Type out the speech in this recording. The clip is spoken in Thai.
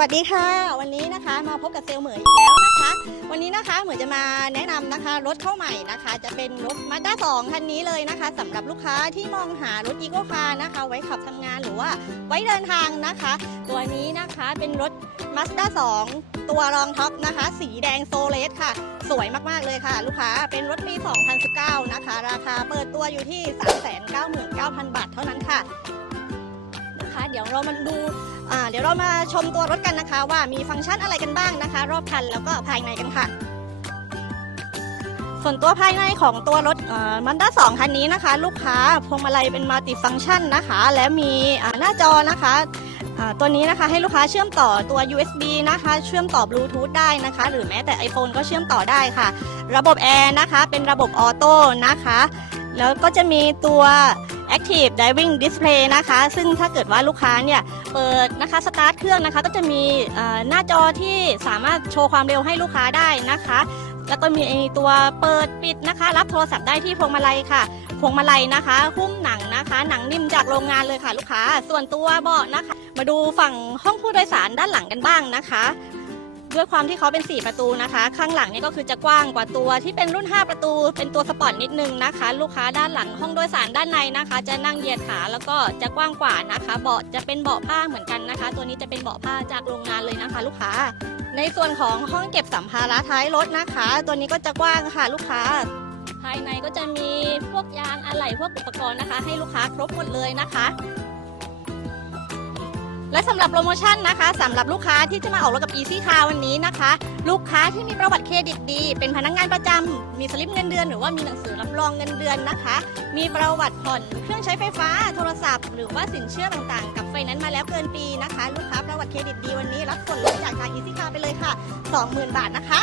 วัสดีค่ะ วันนี้นะคะมาพบกับเซลล์เหมยอีกแล้วนะคะ วันนี้นะคะเหมยจะมาแนะนำนะคะรถเข้าใหม่นะคะ จะเป็นรถมาด้า2คันนี้เลยนะคะสำหรับลูกค้าที่มองหารถอีโก้คาร์นะคะ ไว้ขับทำงานหรือว่าไว้เดินทางนะคะ ตัวนี้นะคะเป็นรถ Mazda 2ตัวรองท็อปนะคะ สีแดงโซเลสค่ะ สวยมากๆเลยค่ะ ลูกค้าเป็นรถปี 2019 นะคะ ราคาเปิดตัวอยู่ที่ 399,000 บาทเท่านั้นค่ะ ดี๋ยวเรามาดูอ่าเดี๋ยวเรามาชมตัวรถกันนะคะ ว่ามีฟังก์ชันอะไรกันบ้างนะคะ รอบคันแล้วก็ภายในกันค่ะ ส่วนตัวภายในของตัวรถมันด้าสองคันนี้นะคะ ลูกค้าพวงมาลัยเป็นมัลติฟังก์ชันนะคะ และมีหน้าจอนะคะตัวนี้นะคะให้ลูกค้าเชื่อมต่อตัว USB นะคะ เชื่อมต่อบลูทูธได้นะคะ หรือแม้แต่ iPhone ก็เชื่อมต่อได้ค่ะ ระบบแอร์นะคะ เป็นระบบออโต้นะคะ แล้วก็จะมีตัว Active Diving Display นะคะ ซึ่งถ้าเกิดว่าลูกค้าเนี่ย เปิดนะคะสตาร์ทเครื่องนะคะ ก็จะมีหน้าจอที่สามารถโชว์ความเร็วให้ลูกค้าได้นะคะ แล้วก็มีตัวเปิดปิดนะคะ รับโทรศัพท์ได้ที่พวงมาลัยค่ะพวงมาลัยนะคะหุ้มหนังนะคะ หนังนิ่มจากโรงงานเลยค่ะ ลูกค้า ส่วนตัวเบาะนะคะ มาดูฝั่งห้องผู้โดยสารด้านหลังกันบ้างนะคะ ด้วยความที่เขาเป็น 4 ประตูนะคะ ข้างหลังนี่ก็คือจะกว้างกว่าตัวที่เป็นรุ่น 5 ประตู เป็นตัวสปอร์ตนิดนึงนะคะ ลูกค้าด้านหลังห้องโดยสารด้านในนะคะ จะนั่งเหยียดขาแล้วก็จะกว้างกว่านะคะ เบาะจะเป็นเบาะผ้าเหมือนกันนะคะ ตัวนี้จะเป็นเบาะผ้าจากโรงงานเลยนะคะ ลูกค้า ในส่วนของห้องเก็บสัมภาระท้ายรถนะคะ ตัวนี้ก็จะกว้างค่ะลูกค้าภายในก็จะมีพวกยางอะไหล่พวกอุปกรณ์นะคะ ให้ลูกค้าครบหมดเลยนะคะ และสำหรับโปรโมชั่นนะคะสำหรับลูกค้าที่จะมาออกรถกับ Easy Car วันนี้นะคะ ลูกค้าที่มีประวัติเครดิตดี เป็นพนักงานประจำมีสลิปเงินเดือน หรือว่ามีหนังสือรับรองเงินเดือนนะคะ มีประวัติผ่อนเครื่องใช้ไฟฟ้า โทรศัพท์ หรือว่าสินเชื่อต่างๆ กับไฟนนซ์มาแล้วเกินปีนะคะ ลูกค้าประวัติเครดิตดีวันนี้รับส่วนลดจากทาง Easy Car ไปเลยค่ะ 20,000 บาทนะคะ